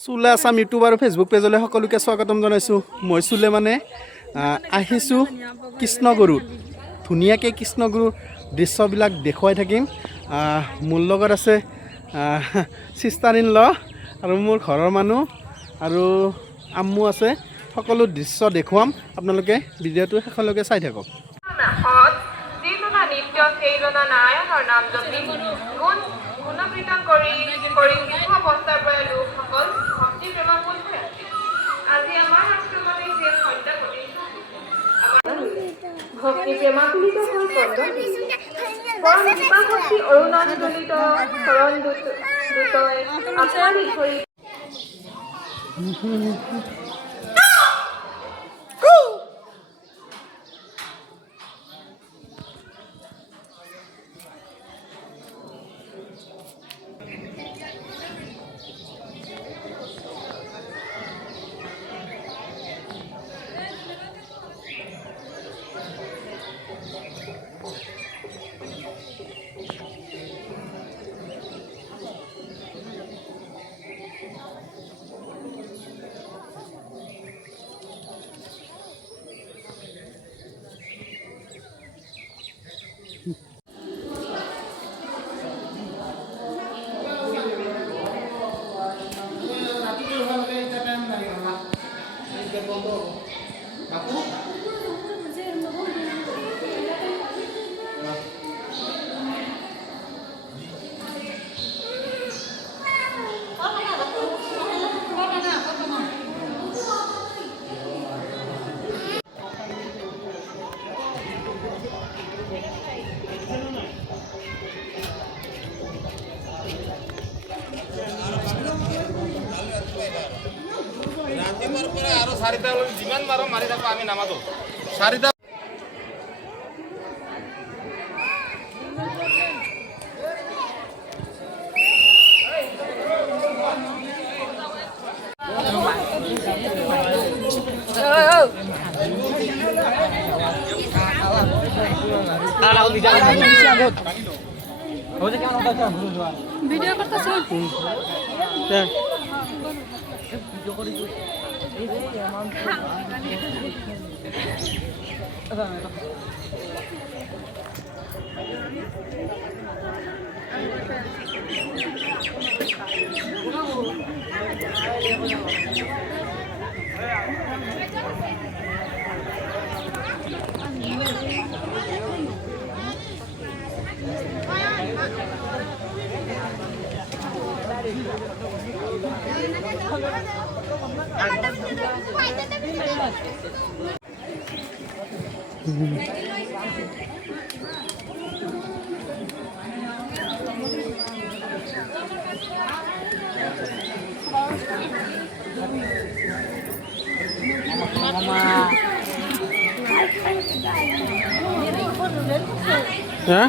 চুলে আছাম ইউটিউব আৰু ফেচবুক পেজলৈ সকলোকে স্বাগতম জনাইছোঁ। মই চুলে মানে আহিছোঁ কৃষ্ণগুৰুত। ধুনীয়াকৈ কৃষ্ণগুৰুৰ দৃশ্যবিলাক দেখুৱাই থাকিম। মোৰ লগত আছে চিষ্টাৰ ইন ল আৰু মোৰ ঘৰৰ মানুহ আৰু আম্মু আছে। সকলো দৃশ্য দেখুৱাম, আপোনালোকে ভিডিঅ'টো শেষলৈকে চাই থাকক। নাৰায়ণৰ নাম জপি গুণকৃত কৰি অৱস্থাৰ পৰা লোকসকল ভক্তি প্ৰেমাকুল হৈ আছিল। আজি আমাৰ আশ্ৰমতে যে সত্য ঘটিছে ভক্তি প্ৰেমাকুলিত হৈ পৰম কৃপা ভক্তি অৰুণাঞ্জলিত শৰণ দুতই আঁকোৱালি ধৰি আৰু চাৰিটা যিমান মাৰো মাৰি থাকো আমি নামাতো চাৰিটা ভিডিও কৰতেছ হ্যাঁ